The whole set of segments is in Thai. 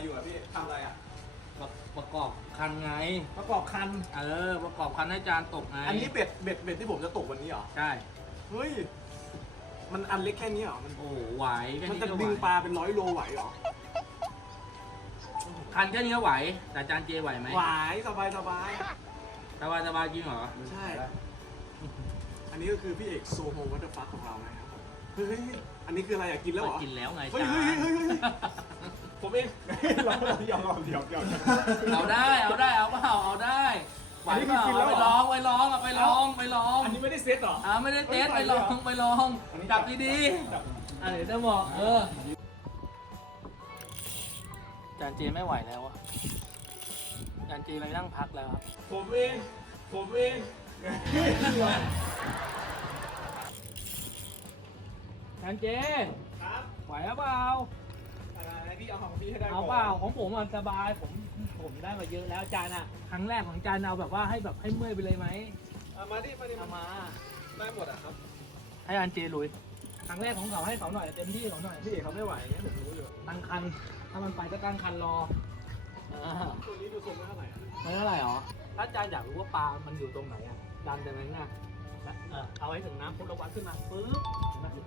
อะไรอยู่อะพี่ทำอะไรอะประประกอบคันไง ประกอบคัน เออ ประกอบคันให้จานตกไงอันนี้เบ็ดเบ็ดเบ็ดที่ผมจะตกวันนี้เหรอ ใช่ เฮ้ย มันอันเล็กแค่นี้เหรอ มันโอ้โหไหวแค่มันนี้จะก็ไหวดึงปลาเป็นร้อยโลไหวเหรอ คันแค่นี้ก็ไหว แต่จานเจไหวไหมไหวสบายสบาย สบายสบายจริงเหรอใช่ อันนี้ก็คือพี่เอกโซโฮวัตเตอร์ฟัคของเรานะครับผมเฮ้ยอันนี้คืออะไรอยากกินแล้วเหรอกินแล้วไงเฮ้ยจานเฮ้ยเฮ้ยเฮ้ย ผมเองเราเราเดี๋ยวเราเดี๋ยวเดี๋ยวเอาได้เอาได้เอาเปล่าเอาได้ไหวอันนี้เปคือล่ากินแล้วเอาเหไปรอลองไปลองเอาไปลองไปลองอันนี้ไม่ได้เซ็ตเหรออ่าไม่ได้เทสเฮ้ไปยลองไหวเหรอไปลองอันนี้จับจับดีจับๆอันนี้จะบอกเออจานเจไม่ไหวแล้วอะจานเจไปนั่งพักแล้วครับผมเองผมเองจานเจครับไหวหรือเปล่า อะไรพี่เอาของพี่ให้ได้เอาเปล่าของผมมันสบายผมผมได้มาเยอะแล้วจานอะครั้งแรกของจานเอาแบบว่าให้แบบให้เมื่อยไปเลยไหมเอามาดิมาดิเอามา ได้หมดอะครับ ให้อันเจลุยครั้งแรกของเขาให้เขาหน่อยเต็มที่เขาหน่อยพี่เอกเขาไม่ไหวเนี่ยผมรู้อยู่ตั้งคันถ้ามันไปก็ตั้งคันรออ่าตัวนี้ดูทรงไม่เท่าไหร่อะไม่เท่าไหร่หรอถ้าจานอยากรู้ว่าปลา มันอยู่ตรงไหนอะจานจะนั้นน่ะแล้วเออเอาให้ถึงน้ำพุทธวัดขึ้นมาปึ๊บ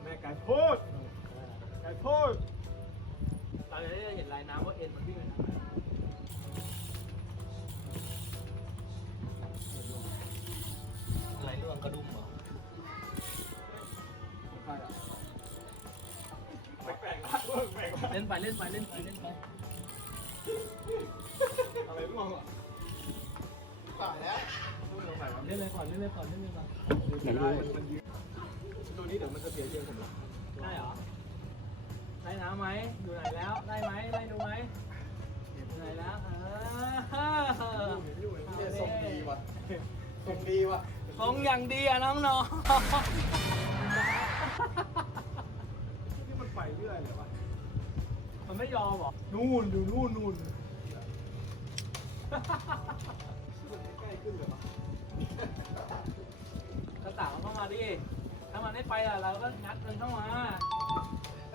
แม่ไก่โพดเออไก่โพด เราจะได้เห็นลายน้ำว่าเอ็นมันวิ่งไปทางไหนอะไรร่วงกระดุมเหรอใช่แปลกๆนะแปลกเล่นไปเล่นไปเล่นไปเล่นไปอะไรร่วงอะตายแล้วร่วงลงไปวะเล่นเลยก่อนเล่นเลยก่อนเล่นเลยก่อนเดี๋ยวได้มันยืนตัวนี้เดี๋ยวมันจะเสียเชิงผมหรอกได้เหรอ น้ำไหมอยู่ไหนแล้ว ได้ไหมไล่ดูไหมอยู่ไหนแล้ว เออเนี่ยส่งดีว่ะส่งดีว่ะของอย่างดีอะน้องนี่มันไปเรื่อยเลยวะๆมันไม่ยอมหรอ นู่นอยู่นู่นนู่นมันใกล้ขึ้นเลยวะกระต่ายมันเข้ามาดิ ถ้ามันไม่ไปอะเราก็งัดมันเข้ามา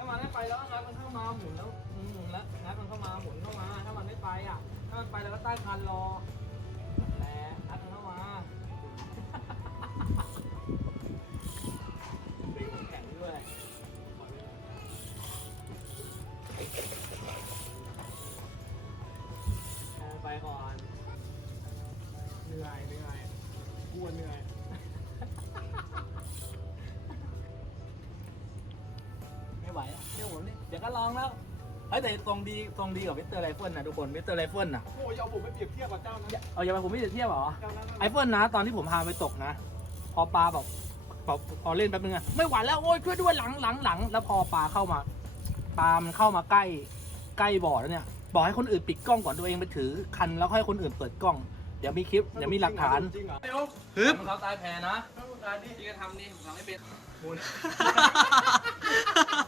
ถ้ามันไม่ไปเราก็งัดมันเข้ามาหมุนแล้วหมุนแล้วงัดมันเข้ามาหมุนเข้ามา ถ้ามันไม่ไปอะ ถ้ามันไปเราก็ใต้คันรอแหละงัดมันเข้ามาตีหัวแข็งด้วยไปก่อน เหนื่อยเหนื่อยกลัวเหนื่อย ก็ลองแล้วเฮ้ยแต่ตรงดีตรงดีกับมิสเตอร์ไรเฟิลนะทุกคนมิสเตอร์ไรเฟิลนะโอ้ยเอาผมไปเปรียบเทียบกับเจ้านั้นเอาอย่าไปผมไม่จะเทียบเหรอเจ้านั้นไอเฟิลนะ ตอนที่ผมพาไปตกนะ พอปลาบอกพอพอเล่นแป๊บนึงอะไม่ไหวแล้วโอ้ยช่วยด้วยหลังหลังหลังแล้วพอปลาเข้ามาปลามันเข้ามาใกล้ใกล้บ่อแล้วเนี่ยบอกให้คนอื่นปิดกล้องก่อนตัวเองไปถือคันแล้วค่อยคนอื่นเปิดกล้องเดี๋ยวมีคลิปเดี๋ยวมีหลักฐานจริงเหรอฮึบเขาตายแพ้นะที่จะทำนี่ผมทำไม่เป็นแล้วต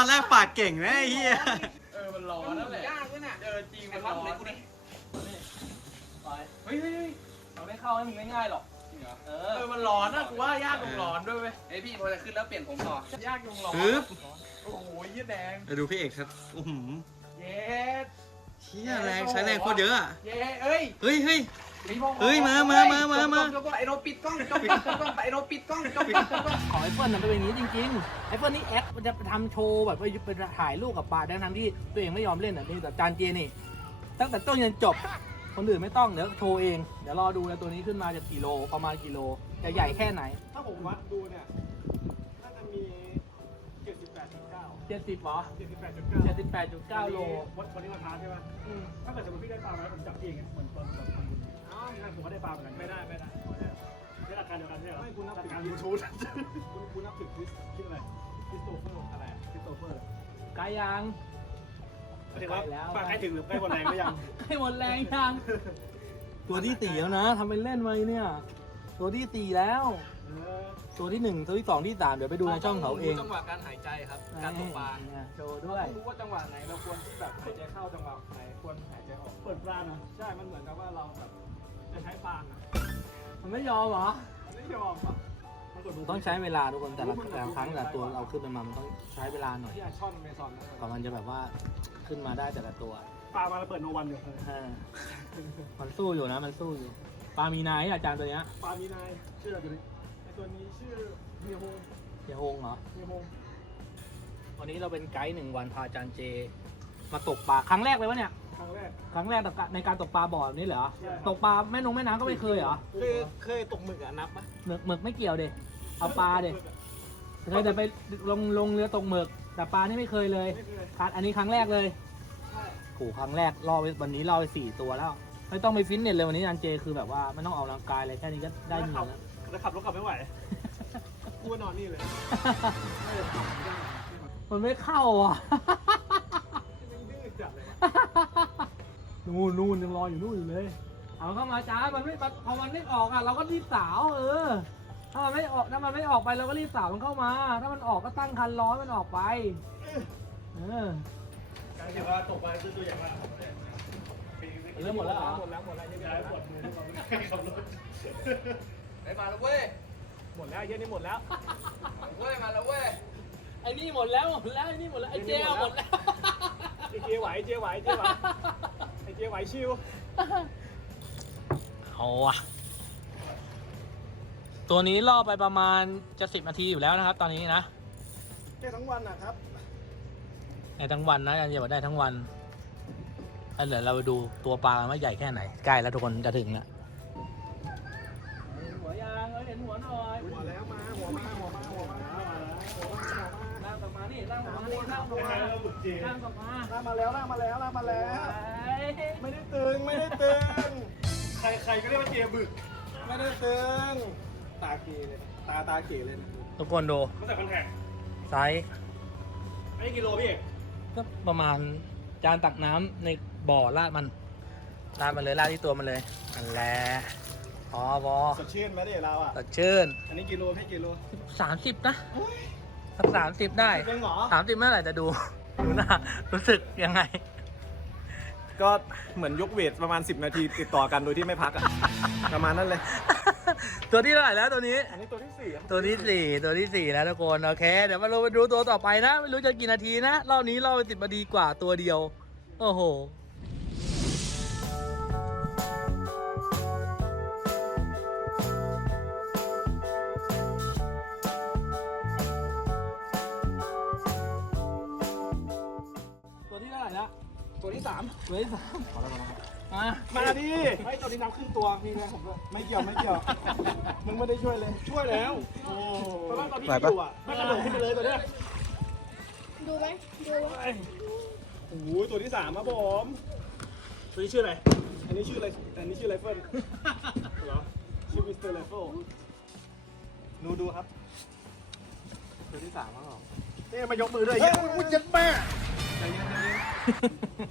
อนแรกปากเก่งนะไอ้เหี้ยเออมันร้อนนั่นแหละยากด้วยน่ะเออจริงมันร้อนไปเฮ้ยเฮ้ยเฮ้ยเราไม่เข้าให้มึงง่ายๆหรอกจริงเหรอเอเอออมันร้อนนะกูว่ายากตรงร้อนด้วยเว้ยไอพี่พอจะขึ้นแล้วเปลี่ยนผมต่อยากตรงร้อนฮึบโอ้โหยี่แดงไปดูพี่เอกครับอื้อหือเย็ดเชี่ยแรงใช้แรงโคตรเยอะอะเย้เอ้ยเฮ้ยเฮ้ยมีพวก เฮ้ยมามามามามาจบไอโรปิดกล้องจบปิดกล้องไอโรปิดกล้องจบปิดกล้องของไอเฟิลน่ะเป็นอย่างนี้จริงๆไอเฟิลนี่แอคมันจะไปทำโชว์แบบไปไปถ่ายรูปกับปลาทั้งๆที่ตัวเองไม่ยอมเล่นอะนี่แต่จานเจนี่ ตั้งแต่ต้นยันจบ คนอื่นไม่ต้องเดี๋ยวโชว์เอง เดี๋ยวรอดูนะตัวนี้ขึ้นมาจะกี่โลประมาณกี่โลจะใหญ่แค่ไหน ถ้าผมวัดดูเนี่ยน่าจะมี78.9เจ็ดสิบหรอ78.9เจ็ดสิบแปดจุดเก้าโลวันวันนี้วันท้าใช่ไหมอืมถ้าเกิดสมมติพี่ได้ปลาไหมผมจับเองเหมือนตอนแบบ ทำบุญอ้าวงั้นผมก็ได้ปลาเหมือนกันไม่ได้ไม่ได้ได้หลักการเดียวกันใช่เหรอไม่คุณนับถือการยูทูบคุณคุณนับถือคริสคิดอะไรคริสโตเฟอร์อะไรคริสโตเฟอร์ไกลยังถึงว่าใกล้แล้วปลาใกล้ถึงหรือใกล้หมดแรงหรือยังให้หมดแรงยังตัวที่สี่แล้วนะทำเป็นเล่นไปเนี่ย ตัวที่สี่แล้วเออตัวที่หนึ่งตัวที่สองที่สามเดี๋ยวไปดูในช่องเขาเองจังหวะการหายใจครับ การตกปลาเนี่ยโชว์ด้วยต้องรู้ว่าจังหวะไหนเราควรที่แบบหายใจเข้าจังหวะไหนควรหายใจออกเปิดปลานะใช่มันเหมือนกับว่าเราแบบ จะใช้ปลาอะมันไม่ยอมเหรอมันไม่ยอมอะมันปรากฏดูต้องใช้เวลาทุกคนแต่ละแต่ละครั้งแต่ละตัวเราขึ้นไปมามันต้องใช้เวลาหน่อยที่อาช่อนเมซอนนะกว่ามันจะแบบว่าขึ้นมาได้แต่ละตัวปลามาแล้วเปิดโนวันอยู่เออมันสู้อยู่นะ มันสู้อยู่ปลามีนายอาจารย์ตัวเนี้ยปลามีนายชื่ออะไรตัวนี้ไอตัวนี้ชื่อเฮียโฮงเฮียฮงเหรอ เฮียโฮงวันนี้เราเป็นไกด์หนึ่งวันพาอาจารย์เจ มาตกปลาครั้งแรกเลยวะเนี่ย ครั้งแรกครั้งแรกในการตกปลาบ่อแบบนี้เหรอใช่ตกปลาแม่นงแม่น้ำก็ไม่เคยเหรอ เคยเคยตกหมึกอะนับปะหมึกหมึกไม่เกี่ยวเด็เอาปลาเด็เคยแต่ไปลงลงเรือตกหมึก แต่ปลานี่ไม่เคยเลยไม่เคยครั้งอันนี้ครั้งแรกเลยใช่โอ้โหครั้งแรกล่อไปวันนี้ล่อไปสี่ตัวแล้ว ไม่ต้องไปฟิตเนสเลยวันนี้อาจารย์เจคือแบบว่าไม่ต้องออกกำลังกายเลยแค่นี้ก็ได้เหนื่อยแล้วจะขับรถขับไม่ไหวกูว่านอนนี่เลยไม่ได้ขับไม่ได้มันไม่เข้าอะ นู่นนู่นยังรออยู่นู่นอยู่เลย เอาเข้ามาจ้ามันไม่มันพอมันไม่ออกอะเราก็รีบสาวเออ ถ้ามันไม่ออกถ้ามันไม่ออกไปเราก็รีบสาวมันเข้ามา ถ้ามันออกก็ตั้งคันร้อยมันออกไป เออการเก็บว่าตกไปคือตัวอย่างว่าเริ่มหมดแล้วเหรอหมดแล้วหมดแล้วยังย้ายปวดมือขับรถไปมาแล้วเว้ยหมดแล้วเย็นนี่หมดแล้วเว้ยมาแล้วเว้ยไอ้นี่หมดแล้วหมดแล้วไอ้นี่หมดแล้วไอ้เจเอาหมดแล้วไอเจไหวเจไหวเจไหว ไอเจไหวชิวเอาอะตัวนี้ล่อไปประมาณจะสิบนาทีอยู่แล้วนะครับ ตอนนี้นะแค่ทั้งวันนะครับได้ทั้งวันนะอาจารย์เจบอกได้ทั้งวันแล้วเดี๋ยวเราไปดูตัวปลากันว่าใหญ่แค่ไหน ใกล้แล้วทุกคนจะถึงแล้วหัวยางเห็นหัวหน่อยหัวแล้วมาหัวมาหัวมาหัวมาหัวมาหัวมาล่างกลับมานี่ล่างกลับมานี่ล่างกลับมาล่างกลับมาลากมาแล้วลากมาแล้วลากมาแล้วเฮ้ย ไม่ได้ตึงไม่ได้ตึงใครใครก็เรียกว่าเจบึก ไม่ได้ตึงตาเกเลยตาตาเกเลยทุกคนดูตั้งแต่คอนแทคไซส์อันนี้กิโลพี่เอกก็ประมาณจานตักน้ำในบ่อลาดมันลาดมันเลยลาดที่ตัวมันเลยอันแหละพอบอสดชื่นไหมเดี๋ยวเราอะ สดชื่นอันนี้กิโลพี่กิโลสามสิบนะสักสามสิบได้เป็นเหรอสามสิบเมื่อไหร่จะดู ดูหน้ารู้สึกยังไง ก็เหมือนยกเวทประมาณ 10 นาทีติดต่อกันโดยที่ไม่พักอะประมาณนั้นเลย ตัวที่เท่าไหร่แล้วตัวนี้ อันนี้ตัวที่สี่ครับตัวที่สี่ตัวที่สี่แล้วทุกคนโอเคเดี๋ยวมาลงไปดูตัวต่อไปนะ ไม่รู้จะกี่นาทีนะรอบนี้รอบไปติดมาดีกว่าตัวเดียว โอ้โหตัวที่เท่าไหร่ละ ตัวที่สามตัวที่สามขอแล้วครับอะมาดิไอ้ตัวนี้นับครึ่งตัวมีไงผมก็ไม่เกี่ยวไม่เกี่ยวมึงไม่ได้ช่วยเลยช่วยแล้วโอ้ตอนแรกตอนที่อยู่อะไม่กระโดดขึ้นไปเลยตัวเนี้ยดูไหมดูโอ้โหตัวที่สามครับผมตัวนี้ชื่ออะไรอันนี้ชื่ออะไรอันนี้ชื่อไรเฟิลเหรอชื่อมิสเตอร์ไรเฟิลดูดูครับตัวที่สามครับผมนี่มายกมือด้วยเฮ้ยมึงจะแม่ ใจเย็นใจเย็น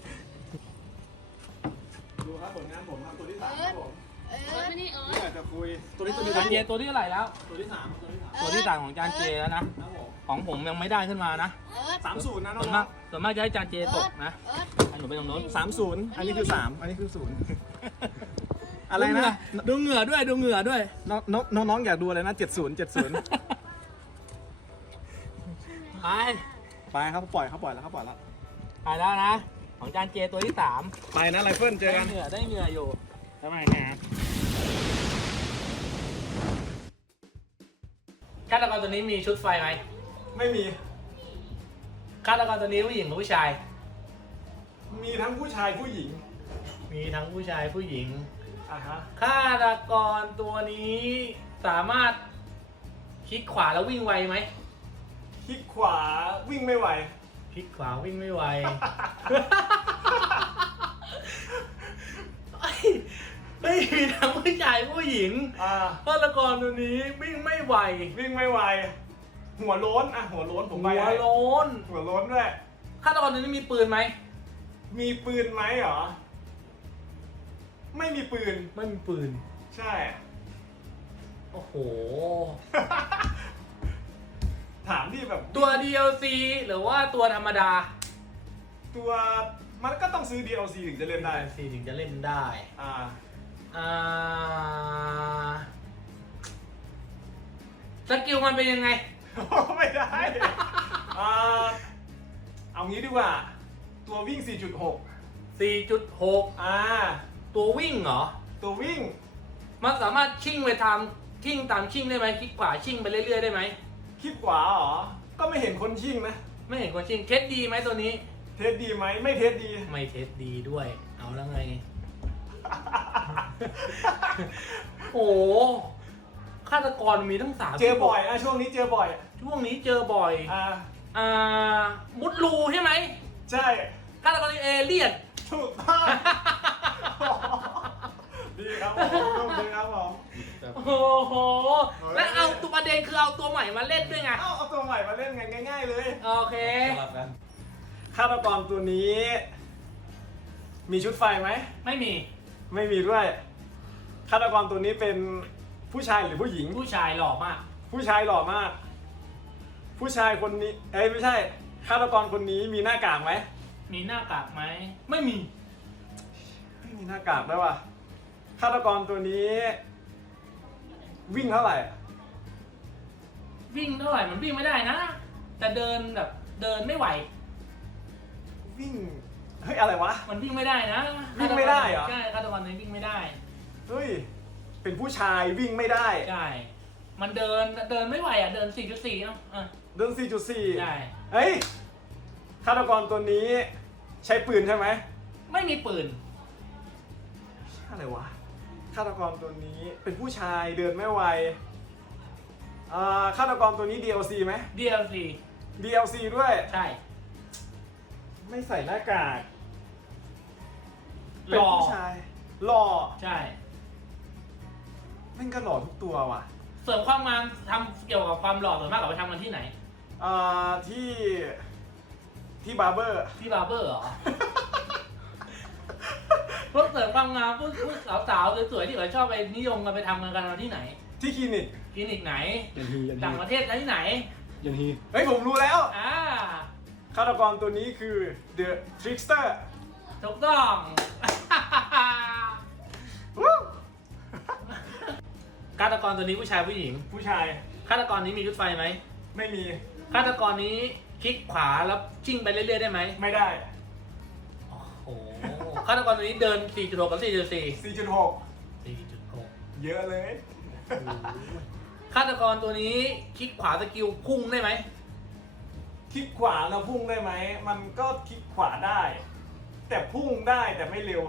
ดูครับผลงานผมครับตัวที่สามครับผมเออไม่นี่เออนี่อยากจะคุยตัวนี้ตัวนี้จานเจตัวที่เท่าไหร่แล้ว ตัวที่สามตัวที่สามตัวที่สามของจานเจแล้วนะ ครับผมของผมยังไม่ได้ขึ้นมานะเออสามศูนย์นะน้ส่วนอมางกส่วนมากจะให้จานเจตกนะเออให้หนูไปตรงโน้นสามศูนย์อันนี้คือสามอันนี้คือศูนย์อะไรนะดูเหงื่อด้วยดูเหงื่อด้วยน้องน้องน้องน้องอยากดูอะไรนะเจ็ดศูนย์เจ็ดศูนย์ไปไปครับปล่อยเขาปล่อยแล้วเขาปล่อยแล้ว ไปแล้วนะ ของจานเจตัวที่สามไปนะไรเฟิลเจอได้กันเหงื่อได้เหงื่ออยู่ ทำไมฮะฆาตกรตัวนี้มีชุดไฟไหมไม่มี ฆาตกรตัวนี้ผู้หญิงหรือผู้ชาย มีทั้งผู้ชายผู้หญิง มีทั้งผู้ชายผู้หญิง อะฮะ ฆาตกรตัวนี้สามารถคลิกขวาแล้ววิ่งไวไหม คลิกขวาวิ่งไม่ไหว คลิกขวาวิ่งไม่ไวเฮ้ยไม่มีทั้งผู้ชายผู้หญิงอ่าฆาตกรตัวนี้วิ่งไม่ไววิ่งไม่ไหวหัวโล้นอะหัวโล้นผมหัไปวให้โล้นหัวโล้นด้วย ฆาตกรตัวนี้มีปืนไหมมีปืนไหมเหรอ ไม่มีปืน ไม่มีปืน ใช่ โอ้โหถามที่แบบ ตัว DLC หรือว่าตัวธรรมดา ตัวมันก็ต้องซื้อ DLC ถึงจะเล่นได้ DLC ถึงจะเล่นได้อ่า อ่าสกิลมันเป็นยังไง ไม่ได้ อ่า เอางี้ดีกว่า ตัววิ่ง 4.6 4.6 อ่า ตัววิ่งเหรอ ตัววิ่ง มันสามารถชิ่งไปทำชิ่งตามชิ่งได้ไหมคลิกขวาชิ่งไปเรื่อยๆได้ไหมคลิปขวาเหรอ ก็ไม่เห็นคนชิ่งนะ ไม่เห็นคนชิ่งเทสดีไหมตัวนี้ เทสดีไหมไม่เทสดี ไม่เทสดีด้วย เอาแล้วไง โอ้โหฆาตกรมีทั้งสามเจอบ่อยอะช่วงนี้เจอบ่อยช่วงนี้เจอบ่อย อ่าอ่า มุดรูใช่ไหมใช่ฆาตกรเอเลี่ยน ถูกต้องดีครับผมดีครับผม โอ้โห แล้วเอาตัวประเด็นคือเอาตัวใหม่มาเล่นด้วยไง เอ้าเอาตัวใหม่มาเล่นกันง่าย ๆ เลยโอเคฆาตกรตัวนี้ มีชุดไฟไหม ไม่มี ไม่มีด้วยฆาตกรตัวนี้เป็นผู้ชายหรือผู้หญิง ผู้ชายหล่อมาก ผู้ชายหล่อมาก ผู้ชายคนนี้ เอ้ยไม่ใช่ฆาตกรคนนี้มีหน้ากากไหม มีหน้ากากไหม ไม่มี ไม่มีหน้ากากด้วยว่ะฆาตกรตัวนี้ วิ่งเท่าไหร่วิ่งเท่าไหร่มันวิ่งไม่ได้นะ แต่เดินแบบเดินไม่ไหว วิ่งเฮ้ยอะไรวะ มันวิ่งไม่ได้นะวิ่งไม่ได้เหรอ ใช่ฆาตกรนี้วิ่งไม่ได้ เฮ้ยเป็นผู้ชายวิ่งไม่ได้ใช่ มันเดินเดินไม่ไหวอะเดิน 4.4เอ้าอะเดิน 4.4ใช่เฮ้ยฆาตกรตัวนี้ใช้ปืนใช่ไหมไม่มีปืน อะไรวะ ฆาตกรตัวนี้เป็นผู้ชายเดินไม่ไวอ่าฆาตกรตัวนี้ DLC ไหม DLC DLC ด้วย ใช่ ไม่ใส่หน้ากากหเป็นล่อ ผู้ชายหล่อใช่ แม่งก็หล่อทุกตัวว่ะเสริมความงามทำเกี่ยวกับความหล่อส่วนมากกับไปทำกันที่ไหน อ่าที่ที่บาร์เบอร์ ที่บาร์เบอร์เหรอ พวกเสริมความงามพวกพวกสาวๆสวยๆที่เขาชอบไปนิยมกันไปทำกันกันมาที่ไหนที่คลินิกคลินิกไหนยันฮียันต่างประเทศที่ไหนยันฮีเฮ้ยผมรู้แล้วอ่าฆาตกรตัวนี้คือ The Trickster ถูกต้อง วู้ฆาตกรตัวนี้ผู้ชายผู้หญิงผู้ชายฆาตกรนี้มีชุดไฟไหมไม่มีฆาตกรนี้คลิกขวาแล้วชิ่งไปเรื่อยๆได้ไหมไม่ได้โอ้โห ฆาตกรตัวนี้เดิน 4.6 กับ 4.4 4.6 4.6เยอะเลย ฆาตกรตัวนี้คลิกขวาสกิลพุ่งได้ไหม คลิกขวาแล้วพุ่งได้ไหม มันก็คลิกขวาได้ แต่พุ่งได้แต่ไม่เร็ว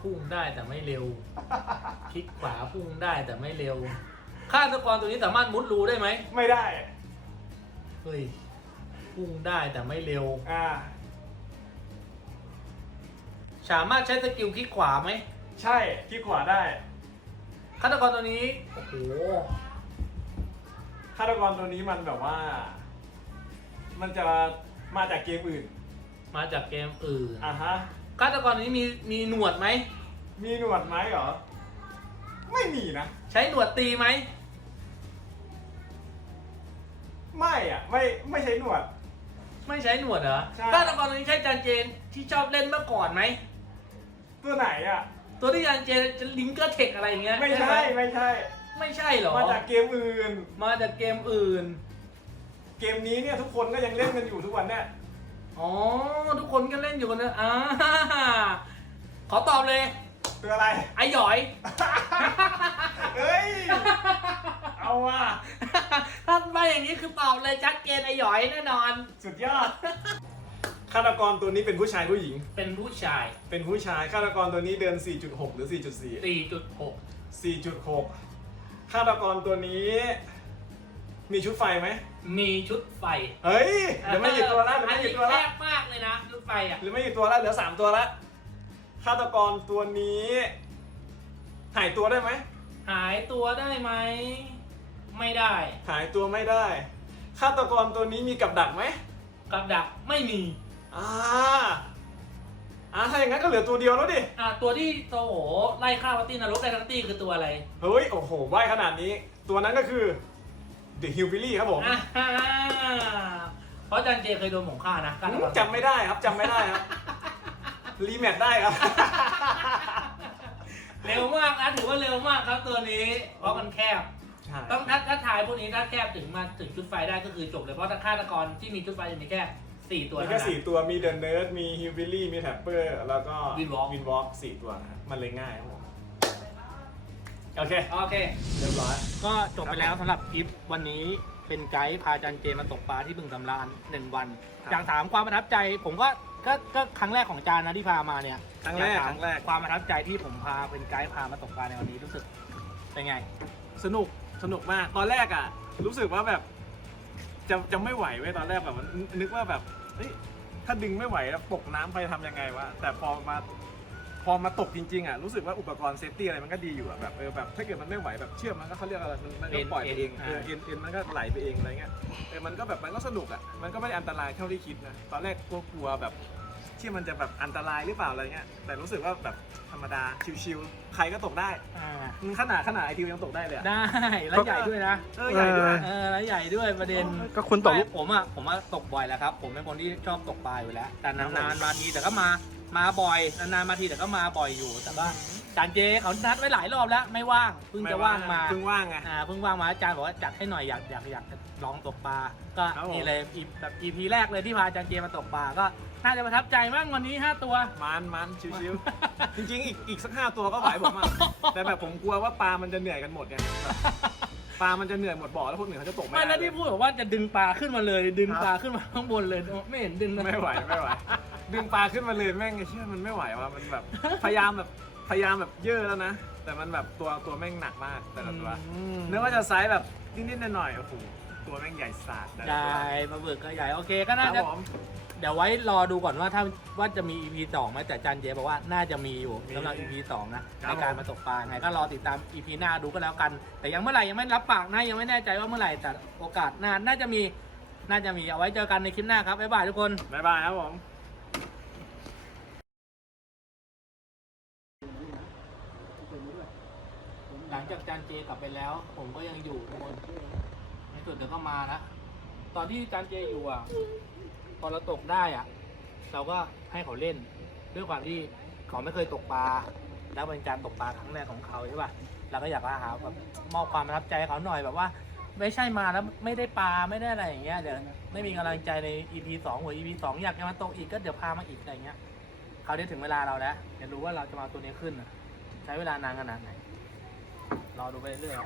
พุ่งได้แต่ไม่เร็ว คลิกขวาพุ่งได้แต่ไม่เร็ว ฆาตกรตัวนี้สามารถมุดรูได้ไหมไม่ได้ เฮ้ย พุ่งได้แต่ไม่เร็ว อ่า สามารถใช้สกิลคลิกขวาไหมใช่คลิกขวาได้ฆาตกรตัวนี้โอ้โหฆาตกรตัวนี้มันแบบว่า มันจะมาจากเกมอื่นมาจากเกมอื่นอะฮะ ฆาตกรตัวนี้มีมีหนวดไหม มีหนวดไหมเหรอ ไม่มีนะ ใช้หนวดตีไหม ไม่อะ ไม่ไม่ใช้หนวด ไม่ใช้หนวดเหรอใช่ ฆาตกรตัวนี้ใช่จานเจนที่ชอบเล่นเมื่อก่อนไหม ตัวไหนอะ ตัวที่จานเจนจะลิงเกอร์เทคอะไรอย่างเงี้ยไม่หใช่ไม่ใช่ ไม่ใช่เหรอ มาจากเกมอื่น มาจากเกมอื่น เกมนี้เนี่ยทุกคนก็ยังเล่นกันอยู่ทุกวันเนี่ยอ๋อ ทุกคนก็เล่นอยู่กันนะอ่าขอตอบเลยตัวอะไร ไอ้หยอย เฮ้ย เอาว่ะถ้าไม่อย่างนี้คือตอบเลยจักเกนไอ้หยอยแน่นอน สุดยอด ฆาตกรตัวนี้เป็นผู้ชายผู้หญิง เป็นผู้ชาย เป็นผู้ชายฆาตกรตัวนี้เดิน 4.6 หรือ 4.4 4.6 4.6ฆาตกรตัวนี้ มีชุดไฟไหมมีชุดไฟเฮ้ยเดี๋ยวไม่หยุดตัวละเดี๋ยวอัไม่นหยุนี้ดตัวแคละบมากเลยนะชุดไฟอะหรือไม่หยุดตัวละเหลือสามตัวละฆาตกรตัวนี้ หายตัวได้ไหมหายตัวได้ไหม ไม่ได้ หายตัวไม่ได้ฆาตกรตัวนี้มีกับดักไหมกับดักไม่มี อ่าอ่าถ้าอย่างนั้นก็เหลือตัวเดียวแล้วดิ อะตัวที่โตโหไล่ฆ่าวัตตี้นรกได้ทั้งตี้คือตัวอะไรเฮ้ย โอ้โหว่ายขนาดนี้ ตัวนั้นก็คือ The Hillbilly ครับผมอ่าฮ่าเพราะจันเจเคยโดนผมฆ่านะฆาตกรจำไม่ได้ครับจำไม่ได้ครับ รีแมทได้ครับ เร็วมากนะถือว่าเร็วมากครับตัวนี้ เพราะมันแคบ ใช่ต้องถ้าถ้าทายพวกนี้ถ้าแคบถึงมาถึงชุดไฟได้ก็คือจบเลยเพราะถ้าฆาตกรที่มีชุดไฟจะมีแค่ สี่ตัวมีเท่าแค่นั้นสี่ตัวมีเดนเนิร์ดมีฮิวบิลลี่มีแท็ปเปอร์แล้วก็ Windwalk วินวอล์กสี่ตัวนะครับมันเลยง่ายครับผมโอเค โอเค เรียบร้อย ก็จบไปแล้วสำหรับคลิปวันนี้เป็นไกด์พาจันเจมาตกปลาที่บึงสำราญหนึ่งวันครับอยากถามความประทับใจ ผมก็ก็ก็ครั้งแรกของจานนะที่พามาเนี่ยครั้งแรกอยาถามครั้งแรก ความประทับใจที่ผมพาเป็นไกด์พามาตกปลาในวันนี้รู้สึกเป็นไง สนุกสนุกมาก ตอนแรกอะ รู้สึกว่าแบบ จะจะไม่ไหวเว้ยตอนแรกแบบมันนึกว่าแบบเฮ้ยถ้าดึงไม่ไหวแล้วตกน้ำไปทำยังไงวะแต่พอมาพอมาตกจริงๆอะรู้สึกว่าอุปกรณ์เซฟตี้อะไรมันก็ดีอยู่อะแบบเออแบบถ้าเกิดมันไม่ไหวแบบเชื่อกมันก็เขาเรียกอะไรมันมันก็เอ็นปล่อยไปเองเอ็นเออเอ็นเอ็นมันก็ไหลไปเองอะไรเงี้ยเออมันก็แบบมันก็สนุกอะมันก็ไม่ได้อันตรายเท่าที่คิดนะตอนแรกกลัวกลัวแบบ ที่มันจะแบบอันตรายหรือเปล่าอะไรเงี้ยแต่รู้สึกว่าแบบธรรมดาชิวๆใครก็ตกได้อ่ามึงขนาดขนาดไอทีวยังตกได้เลยอะได้แล้วใหญ่ด้วยนะเออใหญ่ด้วย เออแล้วใหญ่ด้วยประเด็นก็คุณตกไม่ผมอะผมว่าตกบ่อยแหล้วครับ ผมเป็นคนที่ชอบตกปลาอยู่แล้ว แต่นานๆมาทีแต่ก็มามาบ่อยนานๆมาทีแต่ก็มาบ่อยอยู่แต่ว่าจานเจเขานัดไว้หลายรอบแล้วไม่ว่างเพิ่งจะว่างมาเพิ่งว่างไง อ่าเพิ่งว่างมาอาจารย์บอกว่าจัดให้หน่อยอยากอยากอยากลองตกปลาก็ครับผม นี่เลยอีแบบ EP แรกเลยที่พาอาจารย์เจมาตกปลาก็ น่าจะประทับใจมากวันนี้ 5 ตัว มันมันชิวๆจริงๆ อีกอีกสักห้าตัวก็ไหวผมอะแต่แบบผมกลัวว่าปลามันจะเหนื่อยกันหมดไงแบบปลามันจะเหนื่อยหมดบ่อแล้วคนอื่นเขาจะตกไม่ไม่ได้แล้วที่พูดบอกว่าจะดึงปลาขึ้นมาเลย ดึงปลาขึ้นมาข้างบนเลยไม่เห็นดึงเลยไม่ไหวไม่ไหวดึงปลาขึ้นมาเลยแม่งไอ้เชื่อมันไม่ไหวว่ะมันแบบพยายามแบบพยายามแบบเยอะแล้วนะ แต่มันแบบตัวตัวแม่งหนักมากแต่ละตัวอืมนึกว่าจะไซส์แบบนิดๆหน่อยๆโอ้โหตัวแม่งใหญ่สาดแต่ละใหตัวญ่ปลาบึกก็ใหญ่โอเคก็คน่ารับจะ ผม เดี๋ยวไว้รอดูก่อนว่าถ้าว่าจะมี EP 2ไหมแต่จันเจบอกว่าน่าจะมีอยู่มีสำหรับ EP 2นะครัในบการมาตกปลาไงก็รอติดตาม EP หน้าดูก็แล้วกัน แต่ยังเมื่อไหร่ยังไม่รับปากนะยังไม่แน่ใจว่าเมื่อไหร่แต่โอกาสหน้าน่าจะมีน่าจะมีเอาไว้เจอกันในคลิปหน้าครับบ๊ายบายทุกคนบ๊ายบายครับผมหลังจากจันเจกลับไปแล้ว ผมก็ยังอยู่ทุกคนในส่วนเดี๋ยวก็มานะตอนที่จันเจอยู่อะ พอเราตกได้อะเราก็ให้เขาเล่นด้วยความที่เขาไม่เคยตกปลาแล้วเป็นการตกปลาครั้งแรกของเขาใช่ป่ะเราก็อยากจะหาแบบมอบความประทับใจใเขาหน่อยแบบว่า ไม่ใช่มาแล้วไม่ได้ปลาไม่ได้อะไรอย่างเงี้ยเดี๋ยวไม่มีกำลังใจใน EP สองหัว EP สองอยากจะมาตกอีกก็เดี๋ยวพามาอีกอะไรเงี้ยเขาวนี้ถึงเวลาเราแล้วเดี๋ยวรู้ว่าเราจะมาเอาตัวนี้ขึ้นใช้เวลานานขนาดไหนรอดูไปเรื่อย